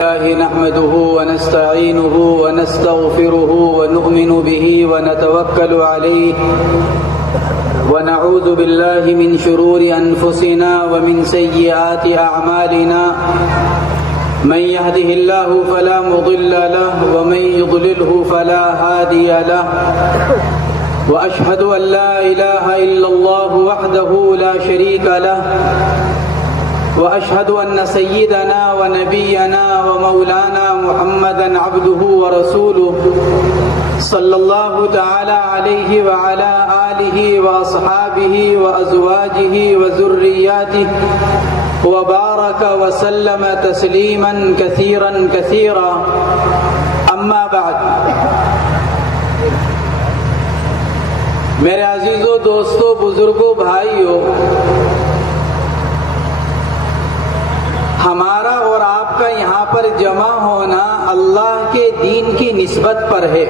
الله نحمده ونستعينه ونستغفره ونؤمن به ونتوكل عليه ونعوذ بالله من شرور أنفسنا ومن سيئات أعمالنا من يهده الله فلا مضل له ومن يضلله فلا هادي له وأشهد أن لا إله إلا الله وحده لا شريك له وأشهد أن سيدنا ونبينا ومولانا محمدا عبده ورسوله صلى الله تعالى عليه وعلى آله وأصحابه وأزواجه وذرياته وبارك وسلم تسليما كثيرا كثيرا أما بعد. میرے عزیزوں، دوستوں، بزرگوں، بھائیوں، ہمارا اور آپ کا یہاں پر جمع ہونا اللہ کے دین کی نسبت پر ہے.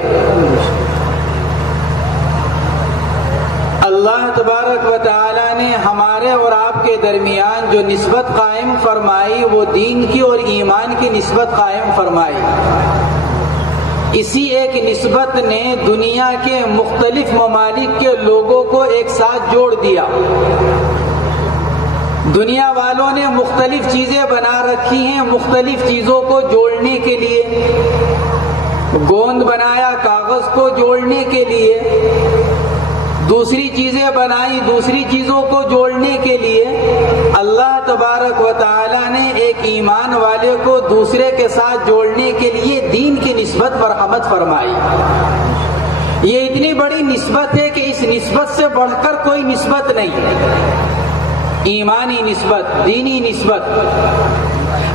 اللہ تبارک و تعالی نے ہمارے اور آپ کے درمیان جو نسبت قائم فرمائی وہ دین کی اور ایمان کی نسبت قائم فرمائی. اسی ایک نسبت نے دنیا کے مختلف ممالک کے لوگوں کو ایک ساتھ جوڑ دیا. دنیا والوں نے مختلف چیزیں بنا رکھی ہیں مختلف چیزوں کو جوڑنے کے لیے. گوند بنایا کاغذ کو جوڑنے کے لیے، دوسری چیزیں بنائی دوسری چیزوں کو جوڑنے کے لیے. اللہ تبارک و تعالی نے ایک ایمان والے کو دوسرے کے ساتھ جوڑنے کے لیے دین کی نسبت مرحمت فرمائی. یہ اتنی بڑی نسبت ہے کہ اس نسبت سے بڑھ کر کوئی نسبت نہیں. ایمانی نسبت، دینی نسبت.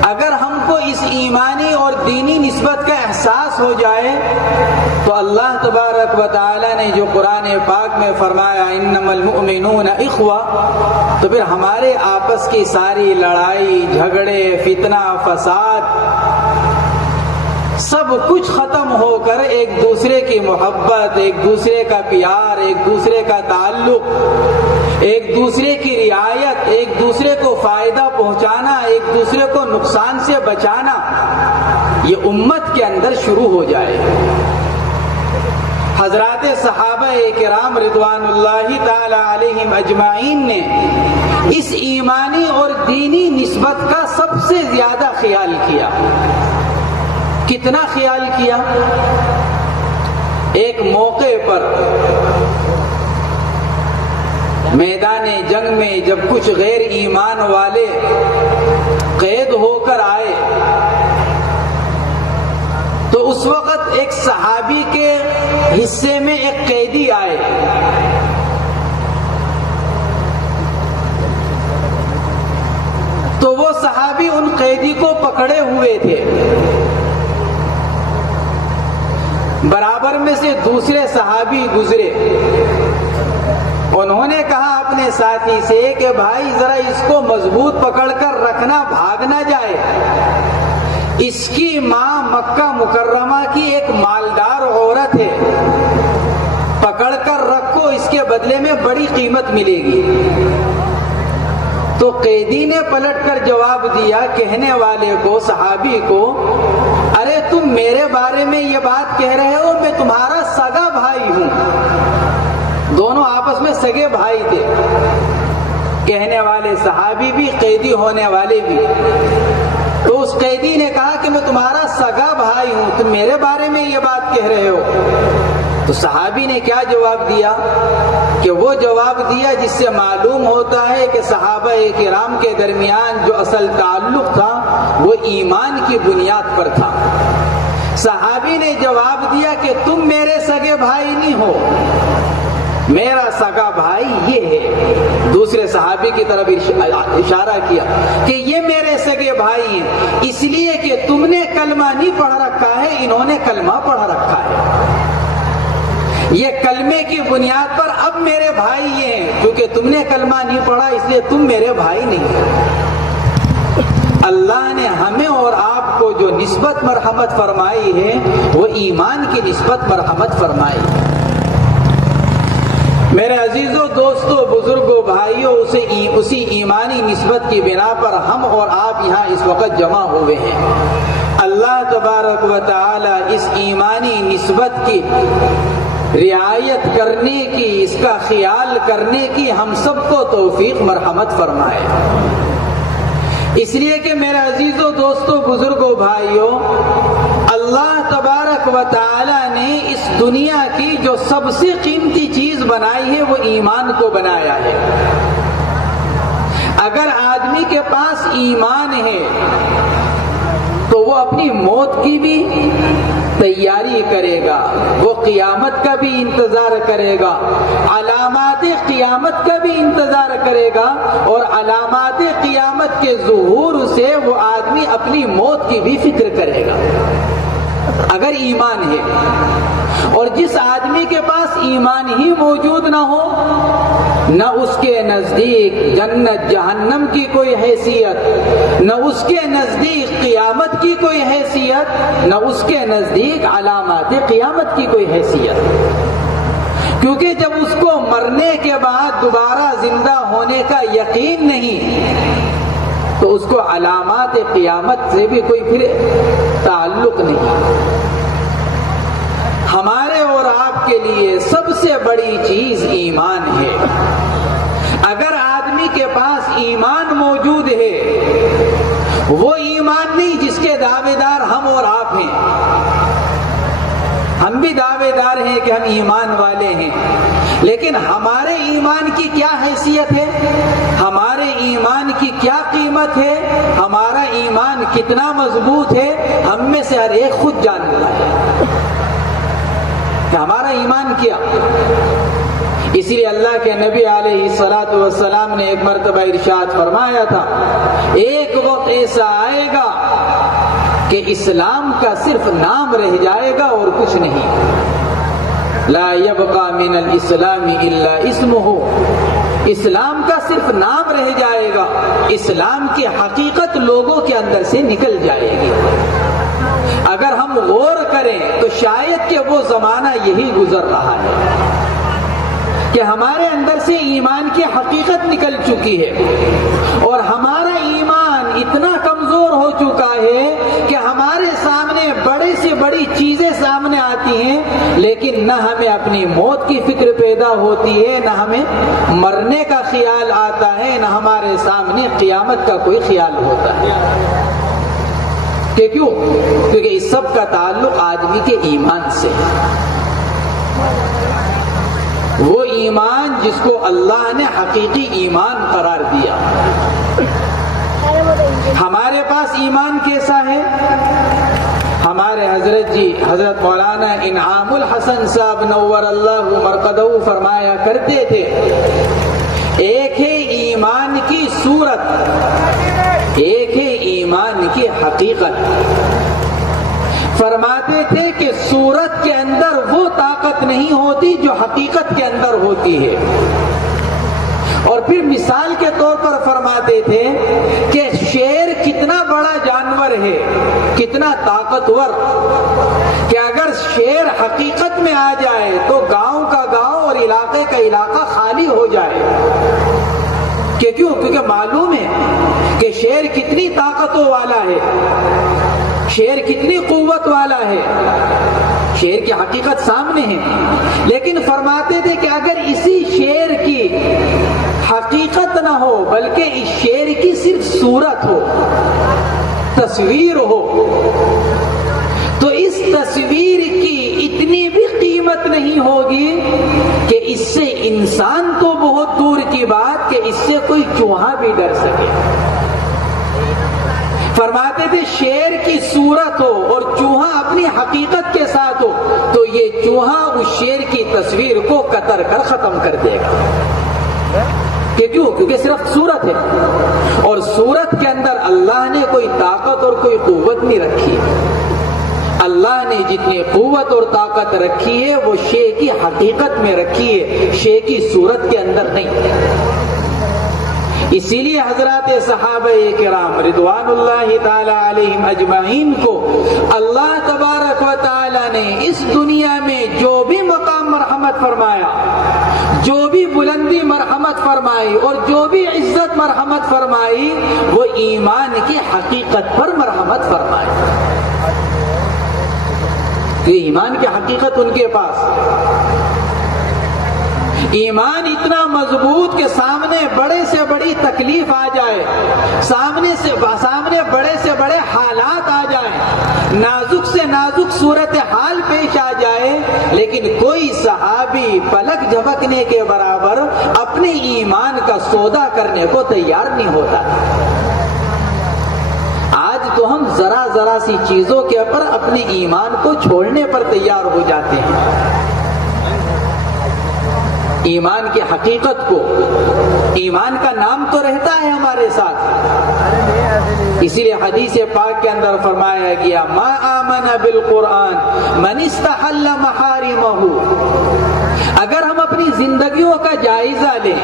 اگر ہم کو اس ایمانی اور دینی نسبت کا احساس ہو جائے تو اللہ تبارک و تعالی نے جو قرآن پاک میں فرمایا انما المؤمنون اخوہ، تو پھر ہمارے آپس کی ساری لڑائی جھگڑے فتنہ فساد سب کچھ ختم ہو کر ایک دوسرے کی محبت، ایک دوسرے کا پیار، ایک دوسرے کا تعلق، ایک دوسرے کی رعایت، ایک دوسرے کو فائدہ پہنچانا، ایک دوسرے کو نقصان سے بچانا، یہ امت کے اندر شروع ہو جائے. حضرات صحابہ کرام رضوان اللہ تعالی علیہم اجمعین نے اس ایمانی اور دینی نسبت کا سب سے زیادہ خیال کیا. کتنا خیال کیا؟ ایک موقع پر میدان جنگ میں جب کچھ غیر ایمان والے قید ہو کر آئے تو اس وقت ایک صحابی کے حصے میں ایک قیدی آئے. تو وہ صحابی ان قیدی کو پکڑے ہوئے تھے. برابر میں سے دوسرے صحابی گزرے. انہوں نے کہا اپنے ساتھی سے کہ بھائی ذرا اس کو مضبوط پکڑ کر رکھنا، بھاگ نہ جائے. اس کی ماں مکہ مکرمہ کی ایک مالدار عورت ہے، پکڑ کر رکھو، اس کے بدلے میں بڑی قیمت ملے گی. تو قیدی نے پلٹ کر جواب دیا کہنے والے کو، صحابی کو، ارے تم میرے بارے میں یہ بات کہہ رہے ہو، میں تمہارا سگا بھائی ہوں. دونوں آپس میں سگے بھائی تھے، کہنے والے صحابی بھی قیدی ہونے والے بھی. تو اس قیدی نے کہا کہ میں تمہارا سگا بھائی ہوں، تم میرے بارے میں یہ بات کہہ رہے ہو. تو صحابی نے کیا جواب دیا کہ وہ جواب دیا جس سے معلوم ہوتا ہے کہ صحابہ کرام کے درمیان جو اصل تعلق تھا وہ ایمان کی بنیاد پر تھا. صحابی نے جواب دیا کہ تم میرے سگے بھائی نہیں ہو، میرا سگا بھائی یہ ہے. دوسرے صحابی کی طرف اشارہ کیا کہ یہ میرے سگے بھائی ہیں اس لیے کہ تم نے کلمہ نہیں پڑھ رکھا ہے، انہوں نے کلمہ پڑھ رکھا ہے. یہ کلمے کی بنیاد پر اب میرے بھائی یہ ہیں، کیونکہ تم نے کلمہ نہیں پڑھا اس لیے تم میرے بھائی نہیں. اللہ نے ہمیں اور آپ کو جو نسبت مرحمت فرمائی ہے وہ ایمان کی نسبت مرحمت فرمائی. میرے عزیزوں، دوستوں، بزرگوں، بھائیوں، اسی ایمانی نسبت کی بنا پر ہم اور آپ یہاں اس وقت جمع ہوئے ہیں. تبارک و تعالی اس ایمانی نسبت کی رعایت کرنے کی، اس کا خیال کرنے کی ہم سب کو توفیق مرحمت فرمائے۔ اس لیے کہ میرے عزیزوں، دوستوں، بزرگوں، بھائیوں، اللہ تبارک و تعالی نے اس دنیا کی جو سب سے قیمتی چیز بنائی ہے وہ ایمان کو بنایا ہے۔ اگر آدمی کے پاس ایمان ہے تو وہ اپنی موت کی بھی تیاری کرے گا، وہ قیامت کا بھی انتظار کرے گا، علامات قیامت کا بھی انتظار کرے گا، اور علامات قیامت کے ظہور سے وہ آدمی اپنی موت کی بھی فکر کرے گا اگر ایمان ہے۔ اور جس آدمی کے پاس ایمان ہی موجود نہ ہو، نہ اس کے نزدیک جنت جہنم کی کوئی حیثیت، نہ اس کے نزدیک قیامت کی کوئی حیثیت، نہ اس کے نزدیک علامات قیامت کی کوئی حیثیت، کیونکہ جب اس کو مرنے کے بعد دوبارہ زندہ ہونے کا یقین نہیں تو اس کو علامات قیامت سے بھی کوئی پھر تعلق نہیں۔ ہمارے اور آپ کے لیے سب سے بڑی چیز ایمان ہے۔ اگر آدمی کے پاس ایمان موجود ہے، وہ ایمان نہیں جس کے دعوے دار ہم اور آپ ہیں۔ ہم بھی دعوے دار ہیں کہ ہم ایمان والے ہیں، لیکن ہمارے ایمان کی کیا حیثیت ہے، ہمارے ایمان کی کیا قیمت ہے، ہمارا ایمان کتنا مضبوط ہے، ہم میں سے ہر ایک خود جانتا ہے کہ ہمارا ایمان کیا۔ اسی لیے اللہ کے نبی علیہ الصلوۃ والسلام نے ایک مرتبہ ارشاد فرمایا تھا، ایک وقت ایسا آئے گا کہ اسلام کا صرف نام رہ جائے گا اور کچھ نہیں۔ لا يبقى من الاسلام الا اسمه، اسلام کا صرف نام رہ جائے گا، اسلام کی حقیقت لوگوں کے اندر سے نکل جائے گی۔ اگر ہم غور کریں تو شاید کہ وہ زمانہ یہی گزر رہا ہے کہ ہمارے اندر سے ایمان کی حقیقت نکل چکی ہے، اور ہمارا ایمان اتنا کمزور ہو چکا ہے کہ ہمارے سامنے بڑی سے بڑی چیزیں سامنے آتی ہیں، لیکن نہ ہمیں اپنی موت کی فکر پیدا ہوتی ہے، نہ ہمیں مرنے کا خیال آتا ہے، نہ ہمارے سامنے قیامت کا کوئی خیال ہوتا ہے۔ کہ کیوں؟ کیونکہ اس سب کا تعلق آدمی کے ایمان سے ہے۔ وہ ایمان جس کو اللہ نے حقیقی ایمان قرار دیا۔ ہمارے پاس ایمان کیسا ہے؟ ہمارے حضرت مولانا انعام الحسن صاحب نور اللہ مرقدہ فرمایا کرتے تھے، ایک ہے ایمان کی صورت، ایک ہے ایمان کی حقیقت۔ فرماتے تھے کہ صورت کے اندر وہ طاقت نہیں ہوتی جو حقیقت کے اندر ہوتی ہے۔ اور پھر مثال کے طور پر فرماتے تھے کہ شیر کتنا بڑا جانور ہے، کتنا طاقتور، کہ اگر شیر حقیقت میں آ جائے تو گاؤں کا گاؤں اور علاقے کا علاقہ خالی ہو جائے۔ کہ کیوں؟ کیونکہ معلوم ہے کہ شیر کتنی طاقتوں والا ہے، شیر کتنی قوت والا ہے، شیر کی حقیقت سامنے ہے۔ لیکن فرماتے تھے کہ اگر اسی شیر کی حقیقت نہ ہو بلکہ اس شیر کی صرف صورت ہو، تصویر ہو، تو اس تصویر کی اتنی بھی قیمت نہیں ہوگی کہ اس سے انسان تو بہت دور کی بات کہ اس سے کوئی چوہا بھی ڈر سکے۔ فرماتے تھے شیر کی صورت ہو اور چوہا اپنی حقیقت کے ساتھ ہو تو یہ چوہا اس شیر کی تصویر کو کتر کر ختم کر دے گا۔ کہ کیوں؟ کیونکہ صرف صورت ہے، اور صورت کے اندر اللہ نے کوئی طاقت اور کوئی قوت نہیں رکھی ہے۔ اللہ نے جتنی قوت اور طاقت رکھی ہے وہ شے کی حقیقت میں رکھی ہے، شے کی صورت کے اندر نہیں۔ اسی لیے حضرات صحابہ کرام رضوان اللہ تعالی علیہم اجمعین کو اللہ تبارک و تعالی نے اس دنیا میں جو بھی مقام مرحمت فرمایا، جو بھی بلندی مرحمت فرمائی اور جو بھی عزت مرحمت فرمائی، وہ ایمان کی حقیقت پر مرحمت فرمائی۔ یہ ایمان کی حقیقت ان کے پاس، ایمان اتنا مضبوط کہ سامنے بڑے سے بڑی تکلیف آ جائے، سامنے بڑے سے بڑے حالات آ جائیں، نازک سے نازک صورتحال پیش آ جائے، لیکن کوئی صحابی پلک جھپکنے کے برابر اپنے ایمان کا سودا کرنے کو تیار نہیں ہوتا۔ آج تو ہم ذرا ذرا سی چیزوں کے اوپر اپنے ایمان کو چھوڑنے پر تیار ہو جاتے ہیں۔ ایمان کی حقیقت کو، ایمان کا نام تو رہتا ہے ہمارے ساتھ، اسی لیے حدیث پاک کے اندر فرمایا گیا ما آمن بالقرآن من استحل محارمہ۔ اگر ہم اپنی زندگیوں کا جائزہ لیں،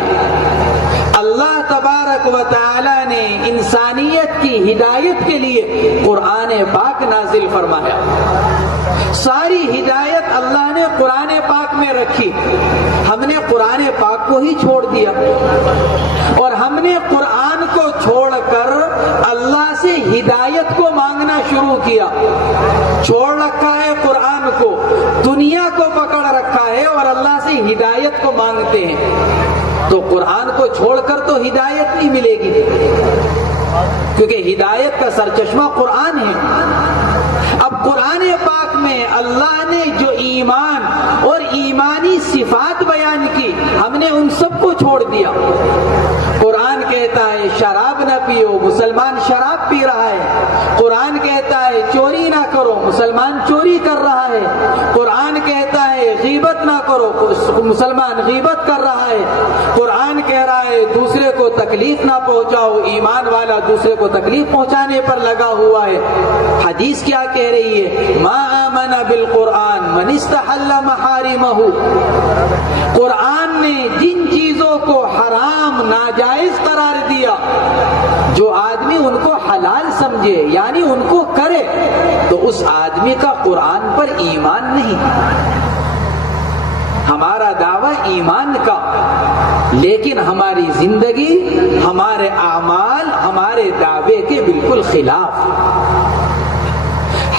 اللہ تبارک و تعالی نے انسانیت کی ہدایت کے لیے قرآن پاک نازل فرمایا، ساری ہدایت اللہ نے قرآن پاک میں رکھی، ہم نے قرآن پاک کو ہی چھوڑ دیا، اور ہم نے قرآن کو چھوڑ کر اللہ سے ہدایت کو مانگنا شروع کیا۔ چھوڑ رکھا ہے قرآن کو، دنیا کو پکڑ رکھا ہے اور اللہ سے ہدایت کو مانگتے ہیں، تو قرآن کو چھوڑ کر تو ہدایت نہیں ملے گی، کیونکہ ہدایت کا سرچشمہ قرآن ہے۔ اب قرآن پاک میں اللہ نے جو ایمان اور ایمانی صفات بیان کی، ہم نے ان سب کو چھوڑ دیا۔ قرآن کہتا ہے شراب نہ پیو، مسلمان شراب پی رہا ہے۔ قرآن کہتا ہے چوری نہ کرو، مسلمان چوری کر رہا ہے۔ قرآن کہتا ہے غیبت نہ کرو، مسلمان غیبت کر رہا ہے۔ قرآن کہہ رہا ہے دوسرے کو تکلیف نہ پہنچاؤ، ایمان والا دوسرے کو تکلیف پہنچانے پر لگا ہوا ہے۔ حدیث کیا کہہ رہی ہے؟ ما آمن بالقرآن من استحل محارمہ۔ قرآن نے جن چیزوں کو حرام ناجائز قرار دیا، جو آدمی ان کو حلال سمجھے یعنی ان کو کرے، تو اس آدمی کا قرآن پر ایمان نہیں۔ ہمارا دعویٰ ایمان کا، لیکن ہماری زندگی، ہمارے اعمال ہمارے دعوے کے بالکل خلاف۔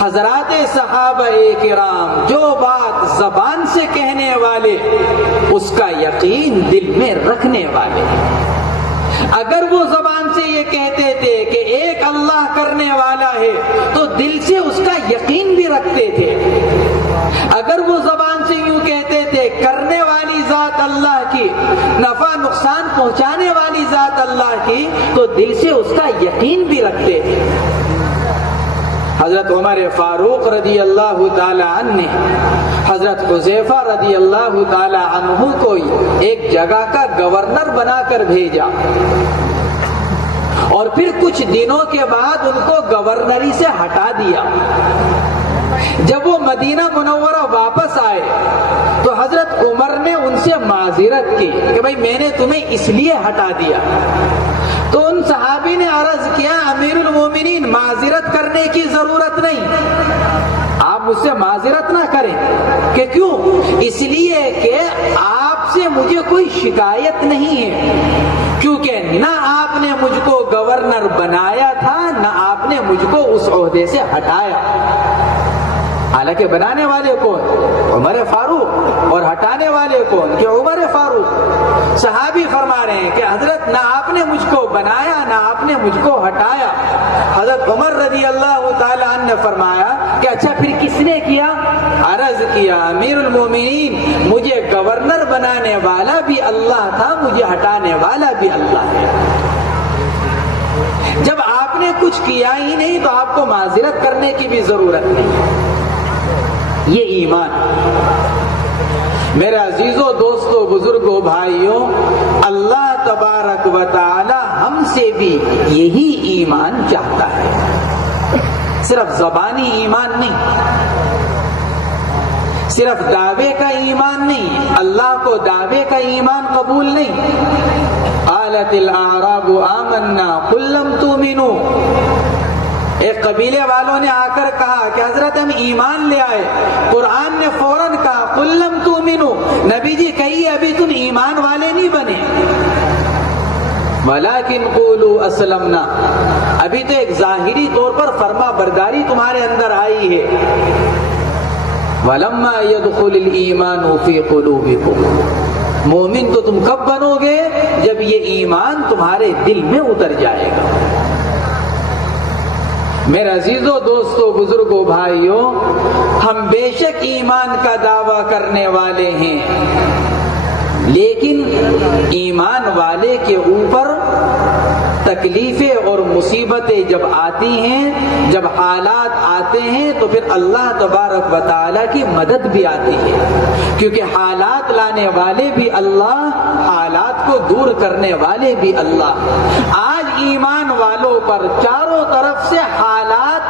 حضرات صحابہ کرام جو بات زبان سے کہنے والے، اس کا یقین دل میں رکھنے والے۔ اگر وہ زبان سے یہ کہتے تھے کہ ایک اللہ کرنے والا ہے، تو دل سے اس کا یقین بھی رکھتے تھے۔ اگر وہ زبان سے یوں کہتے تھے کرنے والی ذات اللہ کی، نفع نقصان پہنچانے والی ذات اللہ کی، تو دل سے اس کا یقین بھی رکھتے تھے۔ حضرت عمر فاروق رضی اللہ تعالی عنہ نے حضرت حذیفہ رضی اللہ تعالی عنہ کو ایک جگہ کا گورنر بنا کر بھیجا، اور پھر کچھ دنوں کے بعد ان کو گورنری سے ہٹا دیا۔ جب وہ مدینہ منورہ واپس آئے تو حضرت عمر نے ان سے معذرت کی کہ بھائی میں نے تمہیں اس لیے ہٹا دیا۔ تو ان صحابی نے عرض کیا امیر المومنین معذرت کرنے کی ضرورت نہیں، آپ مجھ سے معذرت نہ کریں۔ کہ کیوں؟ اس لیے کہ آپ سے مجھے کوئی شکایت نہیں ہے، کیونکہ نہ آپ نے مجھ کو گورنر بنایا تھا، نہ آپ نے مجھ کو اس عہدے سے ہٹایا۔ حالانکہ بنانے والے کون؟ عمر فاروق، اور ہٹانے والے کون؟ کہ عمر فاروق۔ صحابی فرما رہے ہیں کہ حضرت نہ آپ نے مجھ کو بنایا، نہ آپ نے مجھ کو ہٹایا۔ حضرت عمر رضی اللہ تعالی عنہ نے فرمایا کہ اچھا پھر کس نے کیا؟ عرض کیا امیر المومنین مجھے گورنر بنانے والا بھی اللہ تھا، مجھے ہٹانے والا بھی اللہ ہے۔ جب آپ نے کچھ کیا ہی نہیں تو آپ کو معذرت کرنے کی بھی ضرورت نہیں۔ یہ ایمان۔ میرے عزیزوں، دوستوں، بزرگوں، بھائیوں، اللہ تبارک و تعالی ہم سے بھی یہی ایمان چاہتا ہے، صرف زبانی ایمان نہیں، صرف دعوے کا ایمان نہیں، اللہ کو دعوے کا ایمان قبول نہیں۔ قالت الاعراب آمنا قل لم تؤمنوا، ایک قبیلے والوں نے آ کر کہا کہ حضرت ہم ایمان لے آئے، قرآن نے فوراً کہا قل لم تؤمنوا، نبی جی کہیے ابھی تم ایمان والے نہیں بنے، ولکن قولوا اسلمنا، ابھی تو ایک ظاہری طور پر فرما برداری تمہارے اندر آئی ہے۔ وَلَمَّا يَدْخُلِ الْإِيمَانُ فِي قُلُوبِكُمْ، مومن تو تم کب بنو گے؟ جب یہ ایمان تمہارے دل میں اتر جائے گا۔ میرے عزیزوں، دوستوں، بزرگوں، بھائیوں، ہم بے شک ایمان کا دعویٰ کرنے والے ہیں، لیکن ایمان والے کے اوپر تکلیفیں اور مصیبتیں جب آتی ہیں، جب حالات آتے ہیں، تو پھر اللہ تبارک و تعالیٰ کی مدد بھی آتی ہے، کیونکہ حالات لانے والے بھی اللہ، حالات کو دور کرنے والے بھی اللہ۔ آج ایمان والوں پر چاروں طرف سے حالات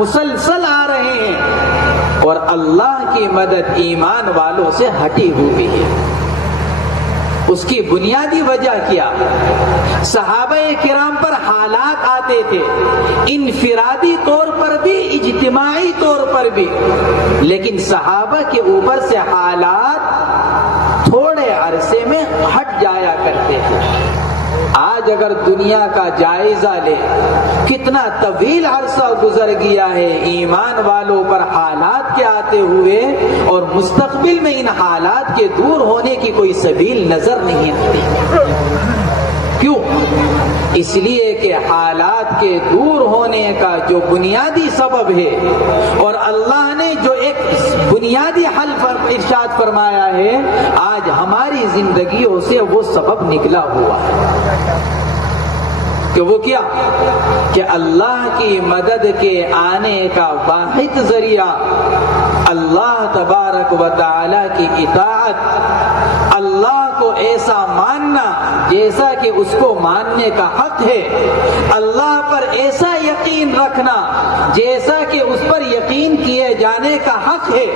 مسلسل آ رہے ہیں اور اللہ کی مدد ایمان والوں سے ہٹی ہوئی ہے۔ اس کی بنیادی وجہ کیا؟ صحابہ کرام پر حالات آتے تھے، انفرادی طور پر بھی، اجتماعی طور پر بھی، لیکن صحابہ کے اوپر سے حالات تھوڑے عرصے میں ہٹ جایا کرتے تھے۔ آج اگر دنیا کا جائزہ لے، کتنا طویل عرصہ گزر گیا ہے ایمان والوں پر حالات کے آتے ہوئے، اور مستقبل میں ان حالات کے دور ہونے کی کوئی سبیل نظر نہیں آتی۔ کیوں؟ اس لیے کہ حالات کے دور ہونے کا جو بنیادی سبب ہے، اور اللہ نے جو ایک بنیادی حل ارشاد فرمایا ہے، آج ہماری زندگیوں سے وہ سبب نکلا ہوا ہے کہ وہ کیا؟ کہ اللہ کی مدد کے آنے کا واحد ذریعہ اللہ تبارک و تعالی کی اطاعت، اللہ کو ایسا ماننا جیسا کہ اس کو ماننے کا حق ہے، اللہ پر ایسا یقین رکھنا جیسا کہ اس پر یقین کیے جانے کا حق ہے۔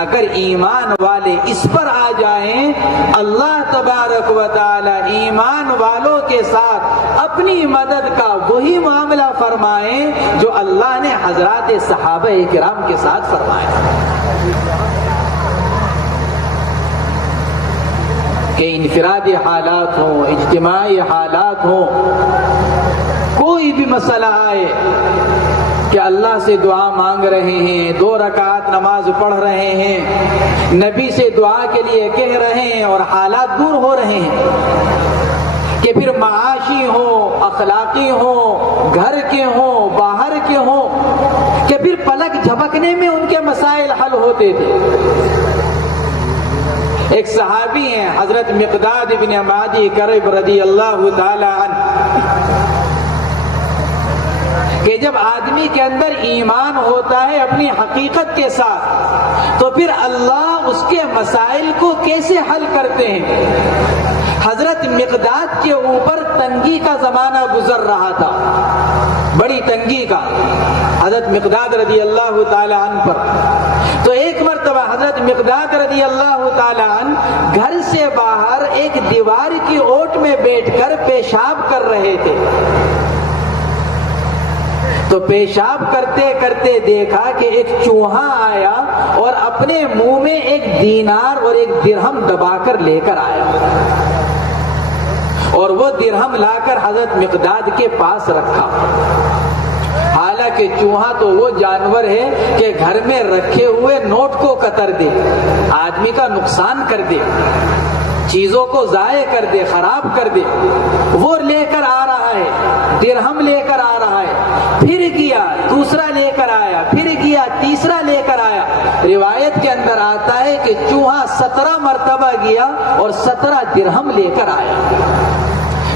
اگر ایمان والے اس پر آ جائیں، اللہ تبارک و تعالی ایمان والوں کے ساتھ اپنی مدد کا وہی معاملہ فرمائیں جو اللہ نے حضرات صحابہ کرام کے ساتھ فرمایا کہ انفرادی حالات ہوں، اجتماعی حالات ہوں، کوئی بھی مسئلہ آئے کہ اللہ سے دعا مانگ رہے ہیں، 2 رکعت نماز پڑھ رہے ہیں، نبی سے دعا کے لیے کہہ رہے ہیں اور حالات دور ہو رہے ہیں، کہ پھر معاشی ہوں، اخلاقی ہوں، گھر کے ہوں، باہر کے ہوں، کہ پھر پلک جھپکنے میں ان کے مسائل حل ہوتے تھے۔ ایک صحابی ہیں حضرت مقداد بن معدی کرب رضی اللہ تعالی عنہ، کہ جب آدمی کے اندر ایمان ہوتا ہے اپنی حقیقت کے ساتھ، تو پھر اللہ اس کے مسائل کو کیسے حل کرتے ہیں۔ حضرت مقداد کے اوپر تنگی کا زمانہ گزر رہا تھا، بڑی تنگی کا، حضرت مقداد رضی اللہ تعالی عنہ پر۔ تو ایک مرتبہ حضرت مقداد رضی اللہ تعالی عنہ گھر سے باہر ایک دیوار کی اوٹ میں بیٹھ کر پیشاب کر رہے تھے، تو پیشاب کرتے کرتے دیکھا کہ ایک چوہا آیا اور اپنے منہ میں ایک دینار اور ایک درہم دبا کر لے کر آیا، اور وہ درہم لا کر حضرت مقداد کے پاس رکھا۔ حالانکہ چوہا تو وہ جانور ہے کہ گھر میں رکھے ہوئے نوٹ کو کتر دے، آدمی کا نقصان کر دے، چیزوں کو ضائع کر دے، خراب کر دے۔ وہ لے کر آ رہا ہے، درہم لے کر آ رہا ہے، پھر گیا دوسرا لے کر آیا، پھر گیا تیسرا لے کر آیا۔ روایت کے اندر آتا ہے کہ چوہا 17 مرتبہ گیا اور 17 درہم لے کر آیا۔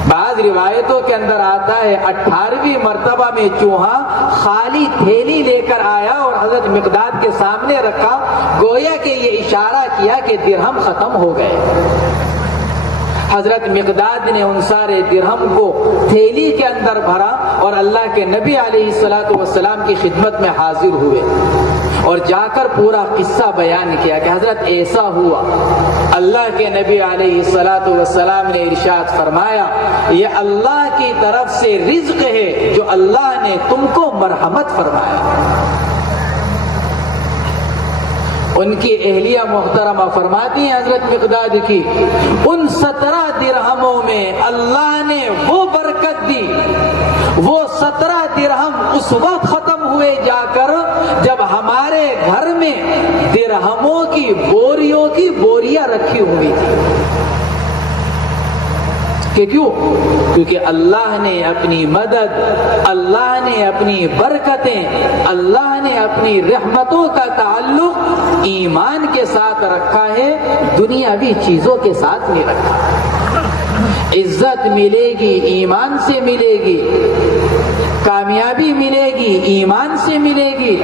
بعض روایتوں کے اندر آتا ہے 18ویں مرتبہ میں چوہا خالی تھیلی لے کر آیا اور حضرت مقداد کے سامنے رکھا، گویا کہ یہ اشارہ کیا کہ درہم ختم ہو گئے۔ حضرت مقداد نے ان سارے درہم کو تھیلی کے اندر بھرا اور اللہ کے نبی علیہ الصلوۃ والسلام کی خدمت میں حاضر ہوئے اور جا کر پورا قصہ بیان کیا کہ حضرت ایسا ہوا۔ اللہ کے نبی علیہ الصلوۃ والسلام نے ارشاد فرمایا، یہ اللہ کی طرف سے رزق ہے جو اللہ نے تم کو مرحمت فرمایا۔ ان کی اہلیہ محترمہ فرماتی ہیں حضرت مقداد کی، ان 17 درہموں میں اللہ نے وہ برکت دی، وہ 17 درہم اس وقت ختم ہوئے جا کر جب ہمارے گھر میں درہموں کی بوریوں کی بوریاں رکھی ہوئی تھی. کہ کیوں؟ کیونکہ اللہ نے اپنی مدد، اللہ نے اپنی برکتیں، اللہ نے اپنی رحمتوں کا تعلق ایمان کے ساتھ رکھا ہے، دنیاوی چیزوں کے ساتھ نہیں رکھا. عزت ملے گی ایمان سے ملے گی، کامیابی ملے گی ایمان سے ملے گی.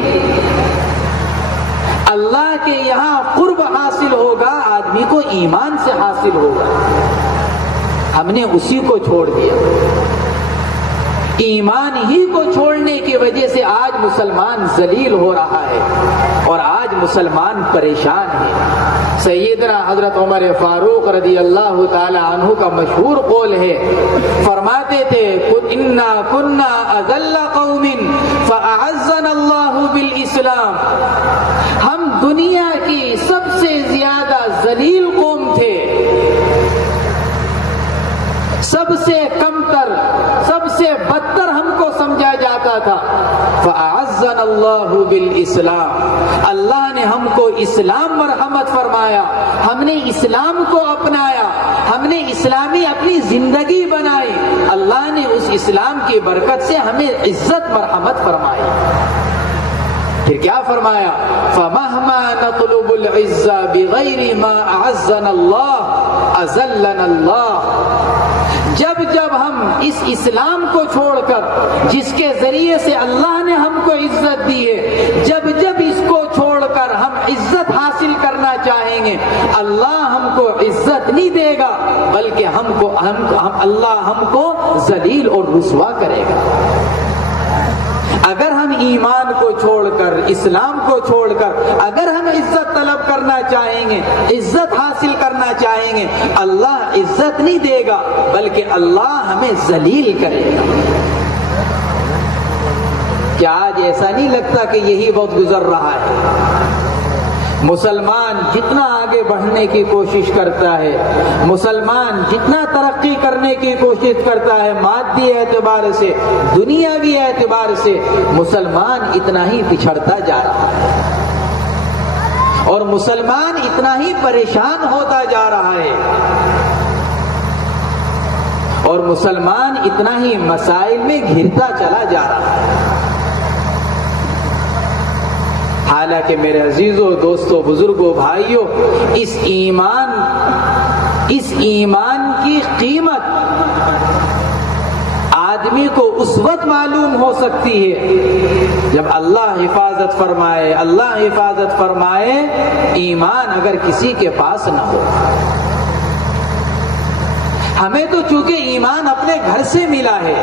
اللہ کے یہاں قرب حاصل ہوگا آدمی کو ایمان سے حاصل ہوگا. ہم نے اسی کو چھوڑ دیا. ایمان ہی کو چھوڑنے کی وجہ سے آج مسلمان ذلیل ہو رہا ہے اور آج مسلمان پریشان ہے. سیدنا حضرت عمر فاروق رضی اللہ تعالی عنہ کا مشہور قول ہے، فرماتے تھے انا کنا اذل قوم فاعزنا اللہ بالاسلام. ہم دنیا کی سب سے زیادہ ذلیل قوم تھے، سب سے کمتر، سب سے بدتر ہم کو سمجھا جاتا تھا. فَأَعَزَّنَا اللَّهُ بِالْإِسْلَامِ، اللہ نے ہم کو اسلام مرحمت فرمایا، ہم نے اسلام کو اپنایا، ہم نے اسلامی اپنی زندگی بنائی. اللہ نے اس اسلام کی برکت سے ہمیں عزت مرحمت فرمائی. پھر کیا فرمایا؟ فَمَهْمَا نَطْلُبُ الْعِزَّةَ بِغَيْرِ مَا أَعَزَّنَا اللَّهُ أَذَلَّنَا اللَّهُ. جب جب ہم اس اسلام کو چھوڑ کر، جس کے ذریعے سے اللہ نے ہم کو عزت دی ہے، جب جب اس کو چھوڑ کر ہم عزت حاصل کرنا چاہیں گے، اللہ ہم کو عزت نہیں دے گا، بلکہ اللہ ہم کو ذلیل اور رسوا کرے گا. اگر ہم ایمان کو چھوڑ کر، اسلام کو چھوڑ کر اگر ہم عزت طلب کرنا چاہیں گے، عزت حاصل کرنا چاہیں گے، اللہ عزت نہیں دے گا بلکہ اللہ ہمیں ذلیل کرے گا. کیا آج ایسا نہیں لگتا کہ یہی وقت گزر رہا ہے؟ مسلمان جتنا آگے بڑھنے کی کوشش کرتا ہے، مسلمان جتنا ترقی کرنے کی کوشش کرتا ہے مادی اعتبار سے، دنیاوی اعتبار سے، مسلمان اتنا ہی پچھڑتا جا رہا ہے اور مسلمان اتنا ہی پریشان ہوتا جا رہا ہے اور مسلمان اتنا ہی مسائل میں گھرتا چلا جا رہا ہے. حالانکہ میرے عزیزوں، دوستوں، بزرگوں، بھائیوں، اس ایمان کی قیمت آدمی کو اس وقت معلوم ہو سکتی ہے جب اللہ حفاظت فرمائے. اللہ حفاظت فرمائے ایمان اگر کسی کے پاس نہ ہو. ہمیں تو چونکہ ایمان اپنے گھر سے ملا ہے،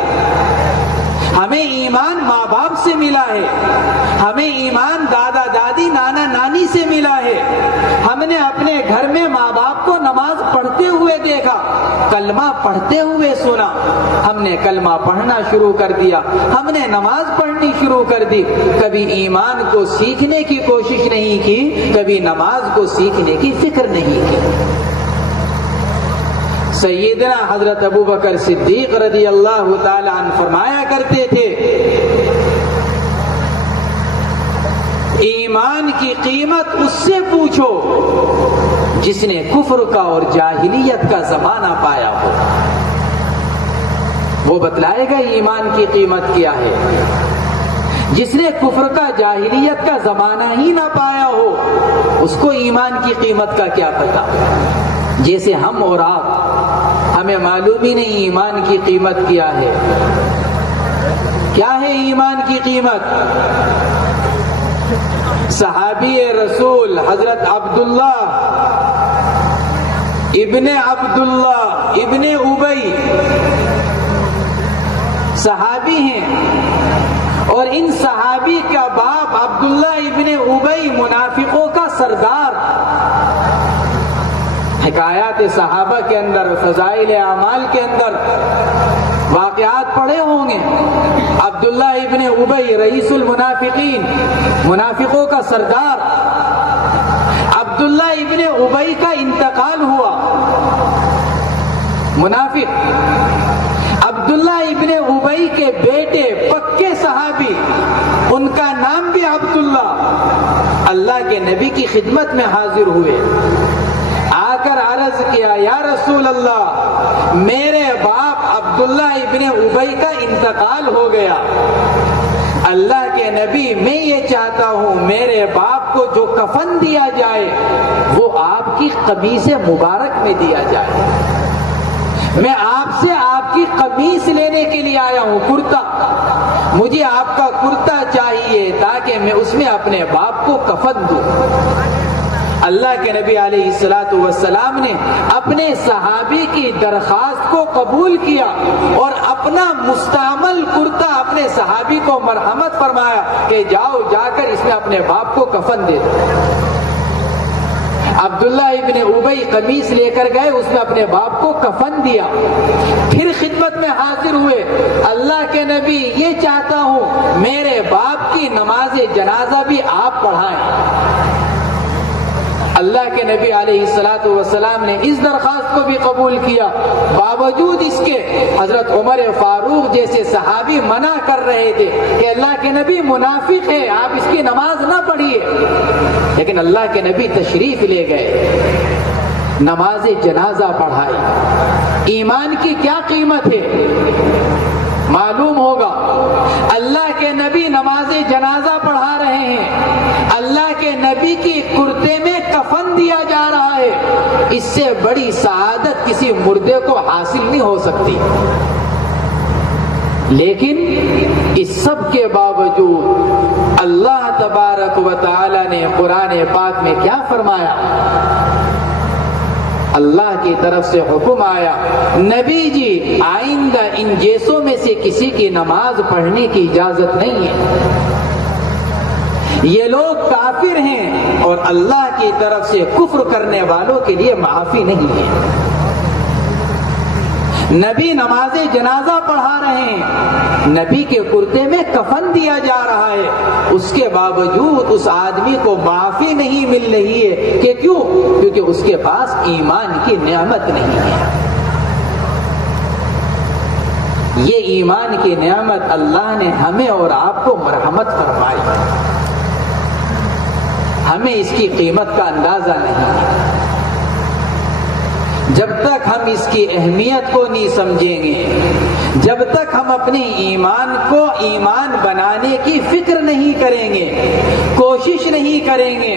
ہمیں ایمان ماں باپ سے ملا ہے، ہمیں ایمان دادا دادی نانا نانی سے ملا ہے. ہم نے اپنے گھر میں ماں باپ کو نماز پڑھتے ہوئے دیکھا، کلمہ پڑھتے ہوئے سنا، ہم نے کلمہ پڑھنا شروع کر دیا، ہم نے نماز پڑھنی شروع کر دی. کبھی ایمان کو سیکھنے کی کوشش نہیں کی، کبھی نماز کو سیکھنے کی فکر نہیں کی. سیدنا حضرت ابو بکر صدیق رضی اللہ تعالی عنہ فرمایا کرتے تھے، ایمان کی قیمت اس سے پوچھو جس نے کفر کا اور جاہلیت کا زمانہ پایا ہو، وہ بتلائے گا ایمان کی قیمت کیا ہے. جس نے کفر کا، جاہلیت کا زمانہ ہی نہ پایا ہو، اس کو ایمان کی قیمت کا کیا پتا. جیسے ہم اور آپ، ہمیں معلوم ہی نہیں ایمان کی قیمت کیا ہے. کیا ہے ایمان کی قیمت؟ صحابی رسول حضرت عبداللہ ابن ابی صحابی ہیں، اور ان صحابی کا باپ عبداللہ ابن ابی منافقوں کا سردار. حکایات صحابہ کے اندر، فضائل اعمال کے اندر واقعات پڑھے ہوں گے. عبداللہ ابن ابی رئیس المنافقین، منافقوں کا سردار. عبداللہ ابن ابی کا انتقال ہوا، منافق. عبداللہ ابن ابی کے بیٹے پکے صحابی، ان کا نام بھی عبداللہ، اللہ کے نبی کی خدمت میں حاضر ہوئے، آ کر عرض کیا یا رسول اللہ میرے باپ عبداللہ ابن ابی کا انتقال ہو گیا، اللہ کے نبی میں یہ چاہتا ہوں میرے باپ کو جو کفن دیا جائے وہ آپ کی قمیص مبارک میں دیا جائے، میں آپ سے آپ کی قمیص لینے کے لیے آیا ہوں، کرتا، مجھے آپ کا کرتا چاہیے تاکہ میں اس میں اپنے باپ کو کفن دوں۔ اللہ کے نبی علیہ الصلوۃ والسلام نے اپنے صحابی کی درخواست کو قبول کیا اور اپنا مستعمل کرتا اپنے صحابی کو مرحمت فرمایا کہ جاؤ جا کر اس میں اپنے باپ کو کفن دے دو۔ عبداللہ ابن ابی قمیص لے کر گئے، اس میں اپنے باپ کو کفن دیا، پھر خدمت میں حاضر ہوئے، اللہ کے نبی یہ چاہتا ہوں میرے باپ کی نماز جنازہ بھی آپ پڑھائیں۔ اللہ کے نبی علیہ الصلوۃ والسلام نے اس درخواست کو بھی قبول کیا، باوجود اس کے حضرت عمر فاروق جیسے صحابی منع کر رہے تھے کہ اللہ کے نبی منافق ہے، آپ اس کی نماز نہ پڑھیے، لیکن اللہ کے نبی تشریف لے گئے، نماز جنازہ پڑھائی۔ ایمان کی کیا قیمت ہے معلوم ہوگا، اللہ کے نبی نماز جنازہ پڑھا رہے ہیں، اللہ کے نبی کی کرتے میں کفن دیا جا رہا ہے، اس سے بڑی سعادت کسی مردے کو حاصل نہیں ہو سکتی۔ لیکن اس سب کے باوجود اللہ تبارک و تعالی نے قرآن پاک میں کیا فرمایا؟ اللہ کی طرف سے حکم آیا، نبی جی آئندہ ان جیسوں میں سے کسی کی نماز پڑھنے کی اجازت نہیں ہے، یہ لوگ کافر ہیں اور اللہ کی طرف سے کفر کرنے والوں کے لیے معافی نہیں ہے۔ نبی نماز جنازہ پڑھا رہے ہیں، نبی کے کرتے میں کفن دیا جا رہا ہے، اس کے باوجود اس آدمی کو معافی نہیں مل رہی ہے کہ کیوں؟ کیونکہ اس کے پاس ایمان کی نعمت نہیں ہے۔ یہ ایمان کی نعمت اللہ نے ہمیں اور آپ کو مرحمت فرمائی، ہمیں اس کی قیمت کا اندازہ نہیں ہے۔ جب تک ہم اس کی اہمیت کو نہیں سمجھیں گے، جب تک ہم اپنے ایمان کو ایمان بنانے کی فکر نہیں کریں گے، کوشش نہیں کریں گے،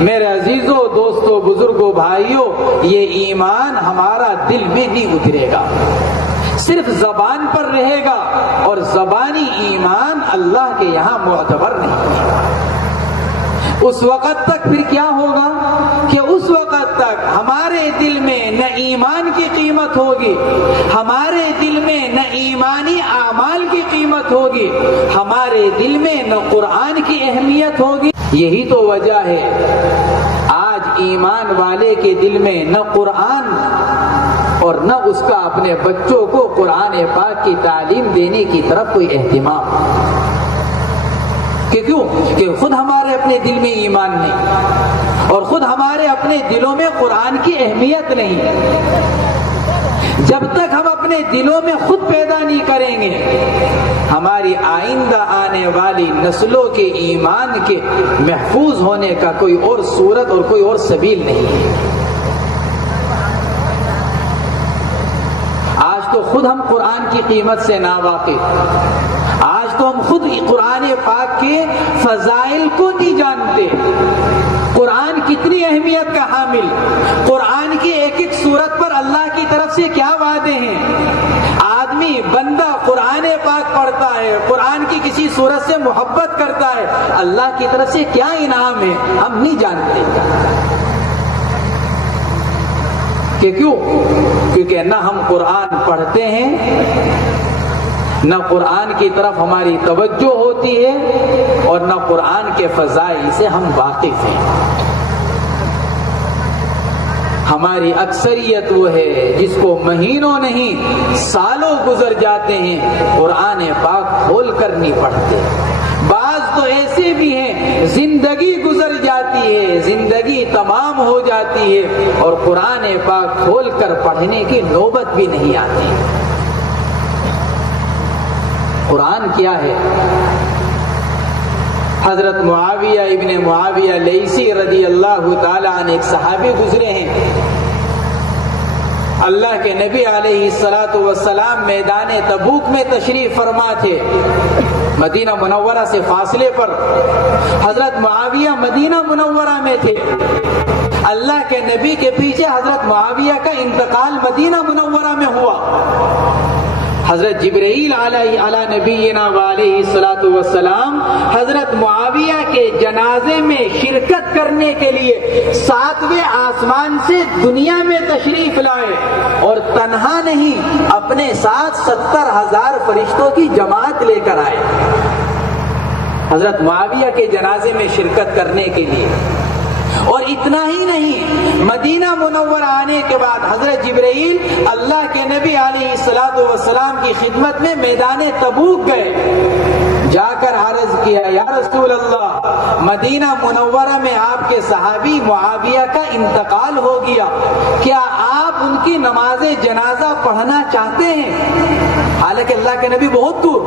میرے عزیزوں، دوستوں، بزرگوں، بھائیوں، یہ ایمان ہمارا دل میں نہیں اترے گا، صرف زبان پر رہے گا، اور زبانی ایمان اللہ کے یہاں معتبر نہیں ہے۔ اس وقت تک پھر کیا ہوگا کہ اس وقت تک ہمارے دل میں نہ ایمان کی قیمت ہوگی، ہمارے دل میں نہ ایمانی اعمال کی قیمت ہوگی، ہمارے دل میں نہ قرآن کی اہمیت ہوگی۔ یہی تو وجہ ہے آج ایمان والے کے دل میں نہ قرآن اور نہ اس کا اپنے بچوں کو قرآن پاک کی تعلیم دینے کی طرف کوئی اہتمام، کہ کیوں؟ کہ خود ہمارے اپنے دل میں ایمان نہیں، اور خود ہمارے اپنے دلوں میں قرآن کی اہمیت نہیں۔ جب تک ہم اپنے دلوں میں خود پیدا نہیں کریں گے، ہماری آئندہ آنے والی نسلوں کے ایمان کے محفوظ ہونے کا کوئی اور صورت اور کوئی اور سبیل نہیں ہے۔ آج تو خود ہم قرآن کی قیمت سے ناواقف، آج تو ہم خود قرآن پاک کے فضائل کو نہیں جانتے، قرآن کتنی اہمیت کا حامل، قرآن کی ایک ایک سورت پر اللہ کی طرف سے کیا وعدے ہیں۔ آدمی بندہ قرآن پاک پڑھتا ہے، قرآن کی کسی سورت سے محبت کرتا ہے، اللہ کی طرف سے کیا انعام ہے ہم نہیں جانتے۔ کہ کیوں؟ کیونکہ نہ ہم قرآن پڑھتے ہیں، نہ قرآن کی طرف ہماری توجہ ہوتی ہے، اور نہ قرآن کے فضائل سے ہم واقف ہیں۔ ہماری اکثریت وہ ہے جس کو مہینوں نہیں سالوں گزر جاتے ہیں قرآن پاک کھول کر نہیں پڑھتے۔ بعض تو ایسے بھی ہیں زندگی گزر جاتی ہے، زندگی تمام ہو جاتی ہے اور قرآن پاک کھول کر پڑھنے کی نوبت بھی نہیں آتی۔ قرآن کیا ہے؟ حضرت معاویہ ابن معاویہ لیثی رضی اللہ تعالی عنہ ایک صحابی گزرے ہیں. اللہ کے نبی علیہ الصلوۃ والسلام میدان تبوک میں تشریف فرما تھے. مدینہ منورہ سے فاصلے پر حضرت معاویہ مدینہ منورہ میں تھے. اللہ کے نبی کے پیچھے حضرت معاویہ کا انتقال مدینہ منورہ میں ہوا. حضرت جبرائیل علی نبینا وعلیہ الصلوۃ والسلام حضرت معاویہ کے جنازے میں شرکت کرنے کے لیے 7ویں آسمان سے دنیا میں تشریف لائے اور تنہا نہیں اپنے ساتھ 70,000 فرشتوں کی جماعت لے کر آئے حضرت معاویہ کے جنازے میں شرکت کرنے کے لیے. اور اتنا ہی نہیں، مدینہ منورہ آنے کے بعد حضرت جبرائیل اللہ کے نبی علیہ الصلوۃ والسلام کی خدمت میں میدان تبوک گئے. جا کر عرض کیا یا رسول اللہ، مدینہ منورہ میں آپ کے صحابی معاویہ کا انتقال ہو گیا، کیا آپ ان کی نماز جنازہ پڑھنا چاہتے ہیں؟ حالانکہ اللہ کے نبی بہت دور.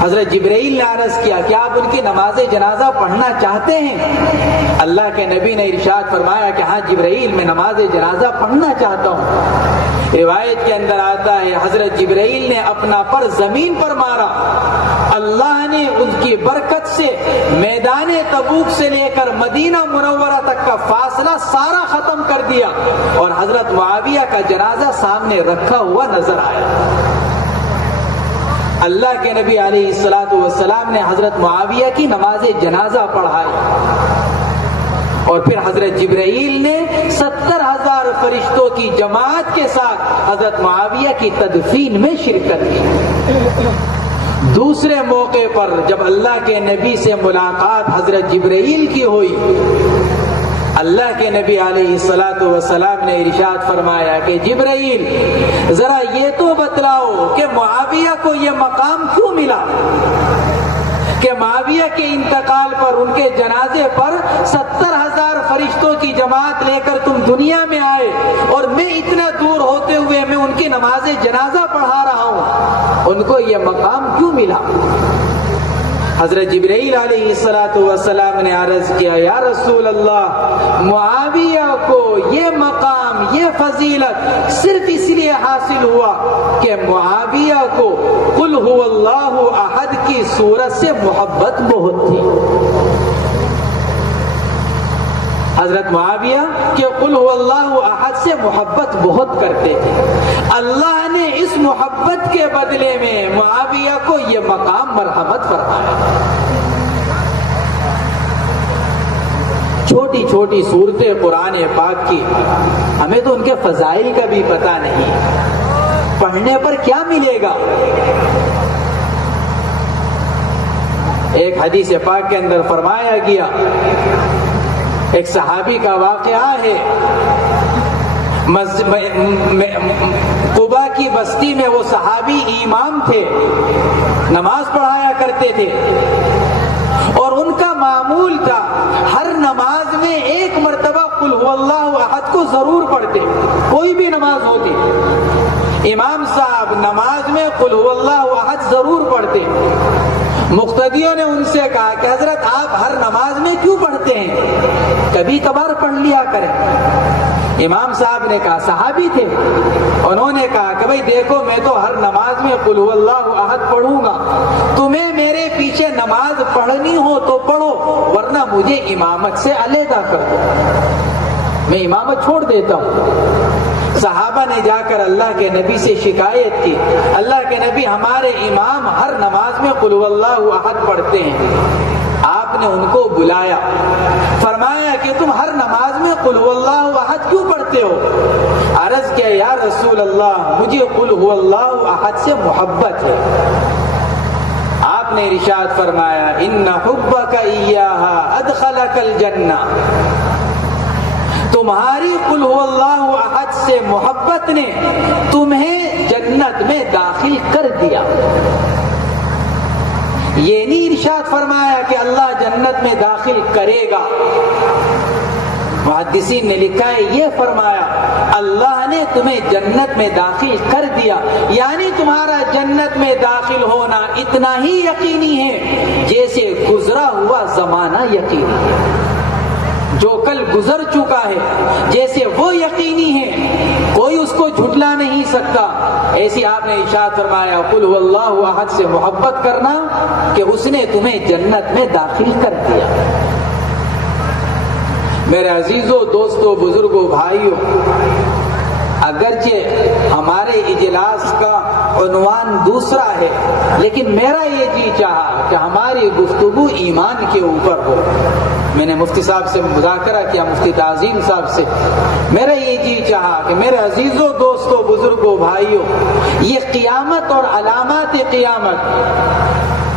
حضرت جبرائیل نے عرض کیا کہ آپ ان کی نماز جنازہ پڑھنا چاہتے ہیں؟ اللہ کے نبی نے ارشاد فرمایا کہ ہاں جبرائیل، میں نماز جنازہ پڑھنا چاہتا ہوں. روایت کے اندر آتا ہے حضرت جبرائیل نے اپنا پر زمین پر مارا، اللہ نے ان کی برکت سے میدان تبوک سے لے کر مدینہ منورہ تک کا فاصلہ سارا ختم کر دیا اور حضرت معاویہ کا جنازہ سامنے رکھا ہوا نظر آیا. اللہ کے نبی علیہ الصلوۃ والسلام نے حضرت معاویہ کی نماز جنازہ پڑھائی اور پھر حضرت جبرائیل نے 70,000 فرشتوں کی جماعت کے ساتھ حضرت معاویہ کی تدفین میں شرکت کی. دوسرے موقع پر جب اللہ کے نبی سے ملاقات حضرت جبرائیل کی ہوئی، اللہ کے نبی علیہ الصلوۃ والسلام نے ارشاد فرمایا کہ جبرائیل، ذرا یہ تو بتلاؤ کہ معاویہ کو یہ مقام کیوں ملا کہ معاویہ کے انتقال پر، ان کے جنازے پر 70,000 فرشتوں کی جماعت لے کر تم دنیا میں آئے اور میں اتنا دور ہوتے ہوئے میں ان کی نماز جنازہ پڑھا رہا ہوں، ان کو یہ مقام کیوں ملا؟ حضرت جبرائیل علیہ الصلوۃ والسلام نے عرض کیا یا رسول اللہ، معاویہ کو یہ مقام، یہ فضیلت صرف اس لیے حاصل ہوا کہ معاویہ کو قل هو اللہ احد کی سورت سے محبت بہت تھی. حضرت معاویہ کہ قل هو اللہ احد سے محبت بہت کرتے تھے. اللہ نے اس محبت کے بدلے میں معاویہ کو یہ مقام مرحمت فرمایا. چھوٹی چھوٹی صورتیں قرآن پاک کی، ہمیں تو ان کے فضائل کا بھی پتہ نہیں، پڑھنے پر کیا ملے گا. ایک حدیث پاک کے اندر فرمایا گیا، ایک صحابی کا واقعہ ہے، قبا کی بستی میں وہ صحابی امام تھے، نماز پڑھایا کرتے تھے اور ان کا معمول تھا ہر نماز میں ایک مرتبہ قل هو اللہ احد کو ضرور پڑھتے. کوئی بھی نماز ہوتی، امام صاحب نماز میں قل هو اللہ احد ضرور پڑھتے. مقتدیوں نے ان سے کہا کہ حضرت آپ ہر نماز میں کیوں پڑھتے ہیں، کبھی کبھار پڑھ لیا کریں. امام صاحب نے کہا، صحابی تھے، انہوں نے کہا کہ بھئی دیکھو، میں تو ہر نماز میں قل هو اللہ احد پڑھوں گا، تمہیں میرے پیچھے نماز پڑھنی ہو تو پڑھو، ورنہ مجھے امامت سے علیحدہ کر دو، میں امامت چھوڑ دیتا ہوں. صحابہ نے جا کر اللہ کے نبی سے شکایت کی، اللہ کے نبی ہمارے امام ہر نماز میں قل هو اللہ احد پڑھتے ہیں. آپ نے ان کو بلایا، فرمایا کہ تم ہر نماز میں قل هو اللہ احد کیوں پڑھتے ہو؟ عرض کیا یا رسول اللہ، مجھے قل هو اللہ احد سے محبت ہے. آپ نے ارشاد فرمایا ان حبک ایہا ادخلک الجنہ، تمہاری قل هو اللہ احد سے محبت نے تمہیں جنت میں داخل کر دیا. یہ نہیں ارشاد فرمایا کہ اللہ جنت میں داخل کرے گا، محدثین نے لکھا ہے یہ فرمایا اللہ نے تمہیں جنت میں داخل کر دیا، یعنی تمہارا جنت میں داخل ہونا اتنا ہی یقینی ہے جیسے گزرا ہوا زمانہ یقینی ہے، جو کل گزر چکا ہے جیسے وہ یقینی ہے، کوئی اس کو جھٹلا نہیں سکتا۔ ایسی آپ نے ارشاد فرمایا قل هو اللہ احد سے محبت کرنا کہ اس نے تمہیں جنت میں داخل کر دیا۔ میرے عزیزوں، دوستوں، بزرگوں، بھائیوں، اگرچہ ہمارے اجلاس کا عنوان دوسرا ہے، لیکن میرا یہ جی چاہا کہ ہماری گفتگو ایمان کے اوپر ہو۔ میں نے مفتی صاحب سے مذاکرہ کیا، مفتی تعظیم صاحب سے، میرا یہ جی چاہا کہ میرے عزیزوں، دوستوں، بزرگوں، بھائیوں، یہ قیامت اور علامات قیامت،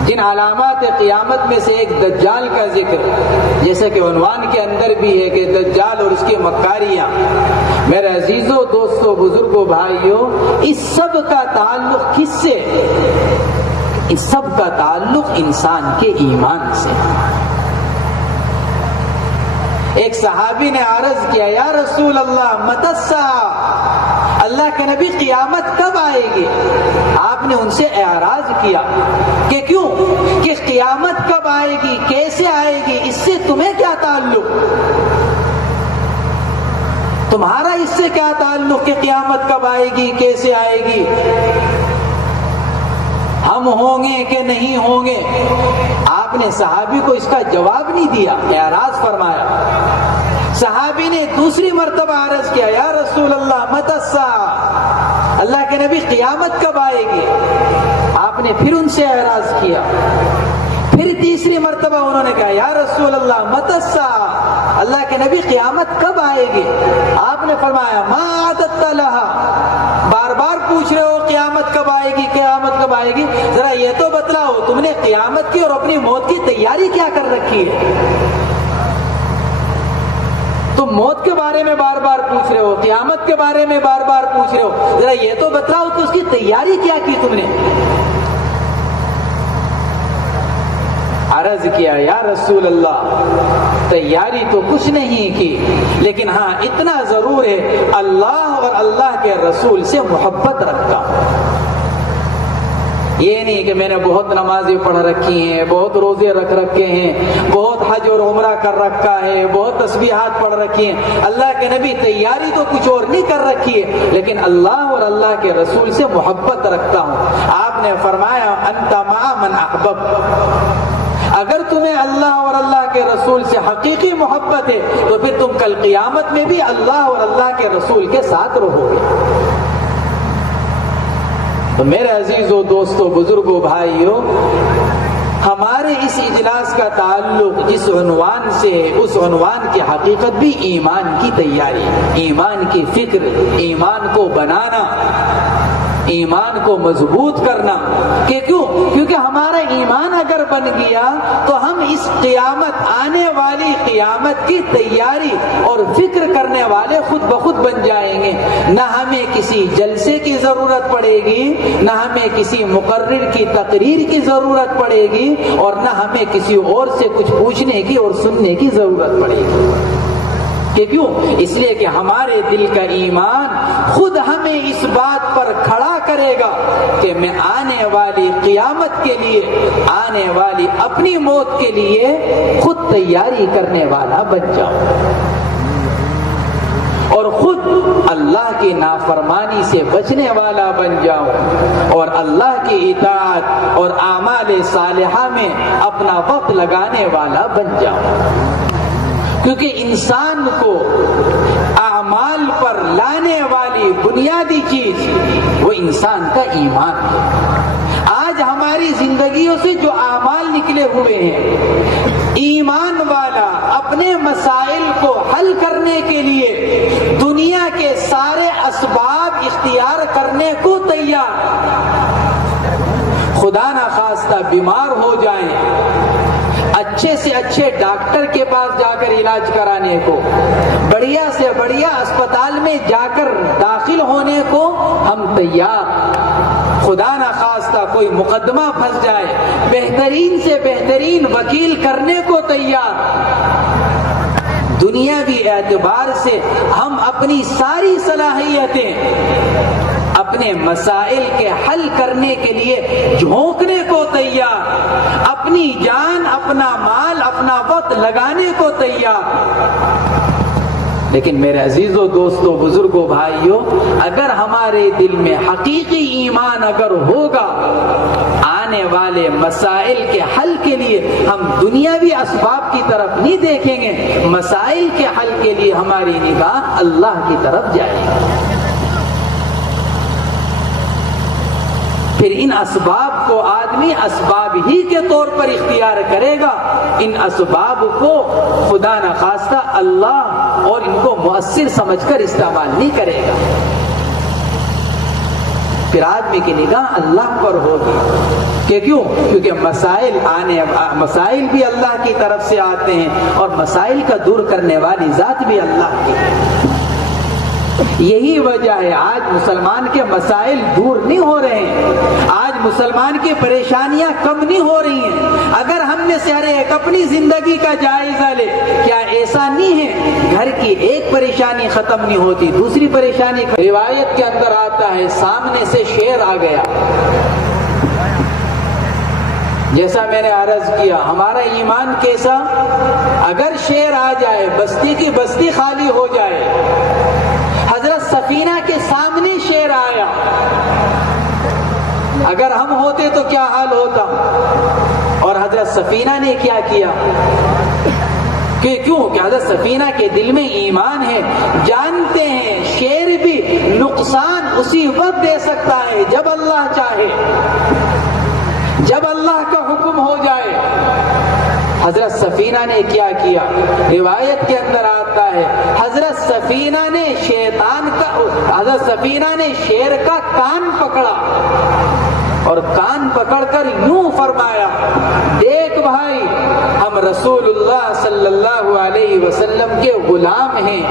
جن علامات قیامت میں سے ایک دجال کا ذکر، جیسے کہ عنوان کے اندر بھی ہے کہ دجال اور اس کی مکاریاں، میرے عزیزوں، دوستوں، بزرگوں، بھائیوں، اس سب کا تعلق کس سے؟ اس سب کا تعلق انسان کے ایمان سے۔ ایک صحابی نے عرض کیا یا رسول اللہ متی الساعہ، اللہ کے نبی قیامت کب آئے گی؟ آپ نے ان سے اعراض کیا کہ کیوں؟ کہ قیامت کب آئے گی، کیسے آئے گی، اس سے تمہیں کیا تعلق؟ تمہارا اس سے کیا تعلق کہ قیامت کب آئے گی، کیسے آئے گی؟ ہم ہوں گے کہ نہیں ہوں گے؟ آپ نے صحابی کو اس کا جواب نہیں دیا، اعراض فرمایا۔ صحابی نے دوسری مرتبہ عرض کیا یا رسول اللہ متی الساعہ، اللہ کے نبی قیامت کب آئے گی؟ آپ نے پھر ان سے اعراض کیا۔ پھر تیسری مرتبہ انہوں نے کہا یا رسول اللہ متی الساعہ، اللہ کے نبی قیامت کب آئے گی؟ آپ نے فرمایا ما عادت لها، بار بار پوچھ رہے ہو قیامت کب آئے گی، قیامت کب آئے گی، ذرا یہ تو بتلاؤ تم نے قیامت کی اور اپنی موت کی تیاری کیا کر رکھی ہے؟ تم موت کے بارے میں بار بار پوچھ رہے ہو، قیامت کے بارے میں بار بار پوچھ رہے ہو، ذرا یہ تو بتلاؤ کہ اس کی تیاری کیا کی تم نے؟ عرض کیا یا رسول اللہ تیاری تو کچھ نہیں کی، لیکن ہاں اتنا ضرور ہے اللہ اور اللہ کے رسول سے محبت رکھتا ہوں۔ یہ نہیں کہ میں نے بہت نمازیں پڑھ رکھی ہیں، بہت روزے رکھ رکھے ہیں، بہت حج اور عمرہ کر رکھا ہے، بہت تسبیحات پڑھ رکھی ہیں۔ اللہ کے نبی تیاری تو کچھ اور نہیں کر رکھی ہے، لیکن اللہ اور اللہ کے رسول سے محبت رکھتا ہوں۔ آپ نے فرمایا انت مع من احببت، اگر تمہیں اللہ اور اللہ کے رسول سے حقیقی محبت ہے تو پھر تم کل قیامت میں بھی اللہ اور اللہ کے رسول کے ساتھ رہو گے۔ تو میرے عزیزوں، دوستوں، بزرگوں، بھائیوں، ہمارے اس اجلاس کا تعلق جس عنوان سے ہے، اس عنوان کی حقیقت بھی ایمان کی تیاری، ایمان کی فکر، ایمان کو بنانا، ایمان کو مضبوط کرنا۔ کہ کیوں؟ کیونکہ ہمارا ایمان اگر بن گیا تو ہم اس قیامت، آنے والی قیامت کی تیاری اور فکر کرنے والے خود بخود بن جائیں گے۔ نہ ہمیں کسی جلسے کی ضرورت پڑے گی، نہ ہمیں کسی مقرر کی تقریر کی ضرورت پڑے گی، اور نہ ہمیں کسی اور سے کچھ پوچھنے کی اور سننے کی ضرورت پڑے گی۔ کہ کیوں؟ اس لیے کہ ہمارے دل کا ایمان خود ہمیں اس بات پر کھڑا کرے گا کہ میں آنے والی قیامت کے لیے، آنے والی اپنی موت کے لیے خود تیاری کرنے والا بن جاؤں، اور خود اللہ کی نافرمانی سے بچنے والا بن جاؤں، اور اللہ کی اطاعت اور اعمال صالحہ میں اپنا وقت لگانے والا بن جاؤں۔ کیونکہ انسان کو اعمال پر لانے والی بنیادی چیز وہ انسان کا ایمان ہے۔ آج ہماری زندگیوں سے جو اعمال نکلے ہوئے ہیں، ایمان والا اپنے مسائل کو حل کرنے کے لیے دنیا کے سارے اسباب اختیار کرنے کو تیار، خدا نہ خواستہ بیمار ہو جائیں، اچھے سے اچھے ڈاکٹر کے پاس جا کر علاج کرانے کو، بڑھیا سے بڑھیا اسپتال میں جا کر داخل ہونے کو ہم تیار، خدا نہ خواستہ کوئی مقدمہ پھنس جائے بہترین سے بہترین وکیل کرنے کو تیار۔ دنیاوی اعتبار سے ہم اپنی ساری صلاحیتیں اپنے مسائل کے حل کرنے کے لیے جھونکنے کو تیار، اپنی جان، اپنا مال، اپنا وقت لگانے کو تیار۔ لیکن میرے عزیزوں، دوستوں، بزرگوں، بھائیوں، اگر ہمارے دل میں حقیقی ایمان اگر ہوگا، آنے والے مسائل کے حل کے لیے ہم دنیاوی اسباب کی طرف نہیں دیکھیں گے، مسائل کے حل کے لیے ہماری نگاہ اللہ کی طرف جائے گی۔ پھر ان اسباب کو آدمی اسباب ہی کے طور پر اختیار کرے گا، ان اسباب کو خدا نخواستہ اللہ اور ان کو مؤثر سمجھ کر استعمال نہیں کرے گا۔ پھر آدمی کی نگاہ اللہ پر ہوگی کہ کیوں؟ کیونکہ مسائل بھی اللہ کی طرف سے آتے ہیں اور مسائل کا دور کرنے والی ذات بھی اللہ کی ہے۔ یہی وجہ ہے آج مسلمان کے مسائل دور نہیں ہو رہے ہیں، آج مسلمان کی پریشانیاں کم نہیں ہو رہی ہیں۔ اگر ہم میں سے ہر ایک اپنی زندگی کا جائزہ لے، کیا ایسا نہیں ہے گھر کی ایک پریشانی ختم نہیں ہوتی دوسری پریشانی؟ روایت کے اندر آتا ہے سامنے سے شیر آ گیا، جیسا میں نے عرض کیا ہمارا ایمان کیسا؟ اگر شیر آ جائے، بستی کی بستی خالی ہو جائے۔ حضرت سفینہ کے سامنے شیر آیا، اگر ہم ہوتے تو کیا حال ہوتا؟ اور حضرت سفینہ نے کیا کیا؟ کیوں کہ حضرت سفینہ کے دل میں ایمان ہے، جانتے ہیں شیر بھی نقصان اسی وقت دے سکتا ہے جب اللہ چاہے، جب اللہ کا حکم ہو جائے۔ حضرت سفینہ نے کیا کیا؟ روایت کے اندر آتا ہے حضرت سفینہ نے شیر کا کان پکڑا اور کان پکڑ کر یوں فرمایا، دیکھ بھائی، ہم رسول اللہ صلی اللہ علیہ وسلم کے غلام ہیں،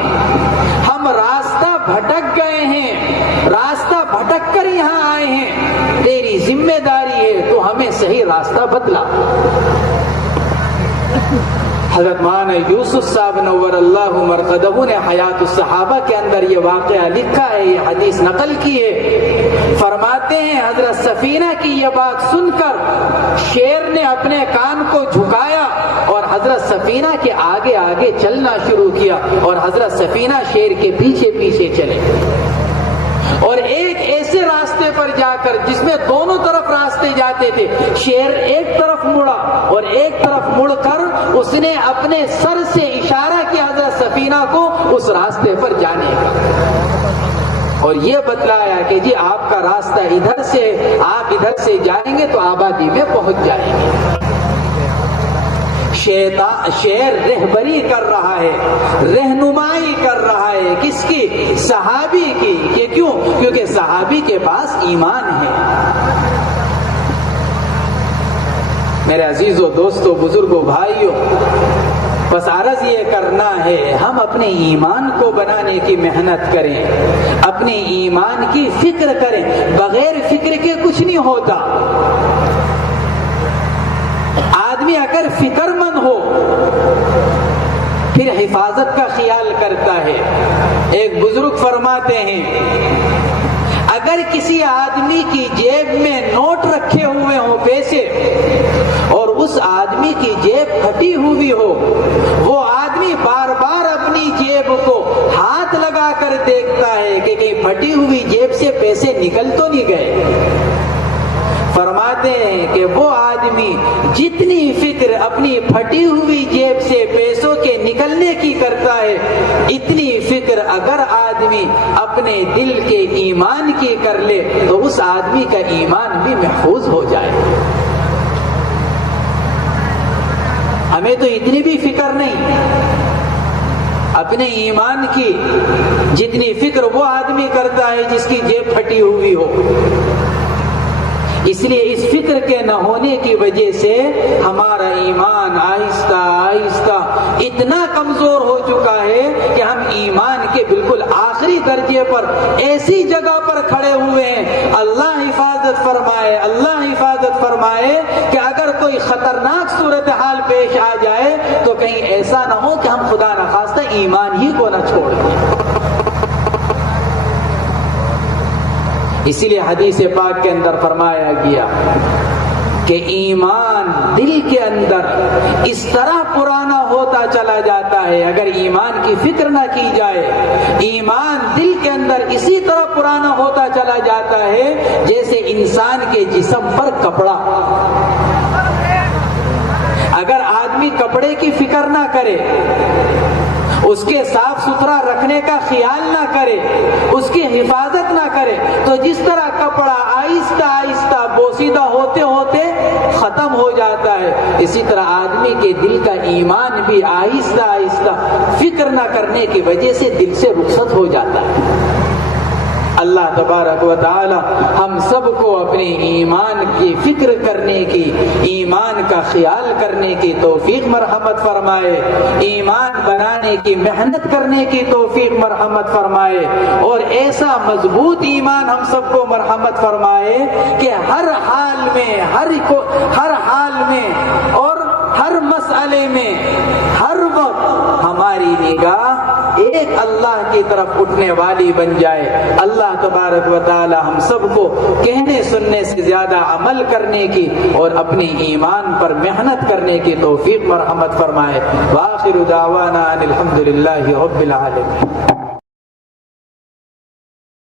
ہم راستہ بھٹک گئے ہیں، راستہ بھٹک کر یہاں آئے ہیں، تیری ذمہ داری ہے تو ہمیں صحیح راستہ بتلا۔ حضرت مولانا یوسف صاحب نور اللہ مرقدہ نے حیات الصحابہ کے اندر یہ واقعہ لکھا ہے، یہ حدیث نقل کی ہے۔ فرماتے ہیں حضرت سفینہ کی یہ بات سن کر شیر نے اپنے کان کو جھکایا اور حضرت سفینہ کے آگے آگے چلنا شروع کیا اور حضرت سفینہ شیر کے پیچھے پیچھے چلے، اور ایک ایسے راستے پر جا کر جس میں دونوں طرف راستے جاتے تھے، شیر ایک طرف مڑا اور ایک طرف مڑ کر اس نے اپنے سر سے اشارہ کیا حضرت سفینہ کو اس راستے پر جانے کا، اور یہ بتلایا کہ جی آپ کا راستہ ادھر سے، آپ ادھر سے جائیں گے تو آبادی میں پہنچ جائیں گے۔ شیر رہبری کر رہا ہے، رہنمائی کر رہا ہے، کس کی؟ صحابی کی، کہ کیوں؟ کیونکہ صحابی کے پاس ایمان ہے۔ میرے عزیزوں، دوستوں، بزرگوں، بھائیوں، بس عرض یہ کرنا ہے ہم اپنے ایمان کو بنانے کی محنت کریں، اپنے ایمان کی فکر کریں، بغیر فکر کے کچھ نہیں ہوتا۔ آدمی اگر فکر مند ہو پھر حفاظت کا خیال کرتا ہے۔ ایک بزرگ فرماتے ہیں اگر کسی آدمی کی جیب میں نوٹ رکھے ہوئے ہوں پیسے اور اس آدمی کی جیب پھٹی ہوئی ہو، وہ آدمی بار بار اپنی جیب کو ہاتھ لگا کر دیکھتا ہے کہ کہیں پھٹی ہوئی جیب سے پیسے نکل تو نہیں گئے۔ فرماتے ہیں کہ وہ آدمی جتنی فکر اپنی پھٹی ہوئی جیب سے پیسوں کے نکلنے کی کرتا ہے، اتنی فکر اگر آدمی اپنے دل کے ایمان کی کر لے تو اس آدمی کا ایمان بھی محفوظ ہو جائے۔ ہمیں تو اتنی بھی فکر نہیں اپنے ایمان کی جتنی فکر وہ آدمی کرتا ہے جس کی جیب پھٹی ہوئی ہو۔ اس لیے اس فکر کے نہ ہونے کی وجہ سے ہمارا ایمان آہستہ آہستہ اتنا کمزور ہو چکا ہے کہ ہم ایمان کے بالکل آخری درجے پر ایسی جگہ پر کھڑے ہوئے ہیں، اللہ حفاظت فرمائے، اللہ حفاظت فرمائے کہ اگر کوئی خطرناک صورتحال پیش آ جائے تو کہیں ایسا نہ ہو کہ ہم خدا نخواستہ ایمان ہی کو نہ چھوڑ دیں۔ اسی لیے حدیث پاک کے اندر فرمایا گیا کہ ایمان دل کے اندر اس طرح پرانا ہوتا چلا جاتا ہے، اگر ایمان کی فکر نہ کی جائے، ایمان دل کے اندر اسی طرح پرانا ہوتا چلا جاتا ہے جیسے انسان کے جسم پر کپڑا۔ اگر آدمی کپڑے کی فکر نہ کرے، اس کے صاف ستھرا رکھنے کا خیال نہ کرے، اس کی حفاظت نہ کرے، تو جس طرح کپڑا آہستہ آہستہ بوسیدہ ہوتے ہوتے ختم ہو جاتا ہے، اسی طرح آدمی کے دل کا ایمان بھی آہستہ آہستہ فکر نہ کرنے کی وجہ سے دل سے رخصت ہو جاتا ہے۔ اللہ تبارک و تعالی ہم سب کو اپنے ایمان کی فکر کرنے کی، ایمان کا خیال کرنے کی توفیق مرحمت فرمائے، ایمان بنانے کی محنت کرنے کی توفیق مرحمت فرمائے، اور ایسا مضبوط ایمان ہم سب کو مرحمت فرمائے کہ ہر حال میں اور ہر مسئلے میں ہر وقت ہماری نگاہ ایک اللہ کی طرف اٹھنے والی بن جائے۔ اللہ تبارک و تعالی ہم سب کو کہنے سننے سے زیادہ عمل کرنے کی اور اپنے ایمان پر محنت کرنے کی توفیق مرحمت فرمائے۔ وآخر دعوانا ان الحمد للہ رب العالمین۔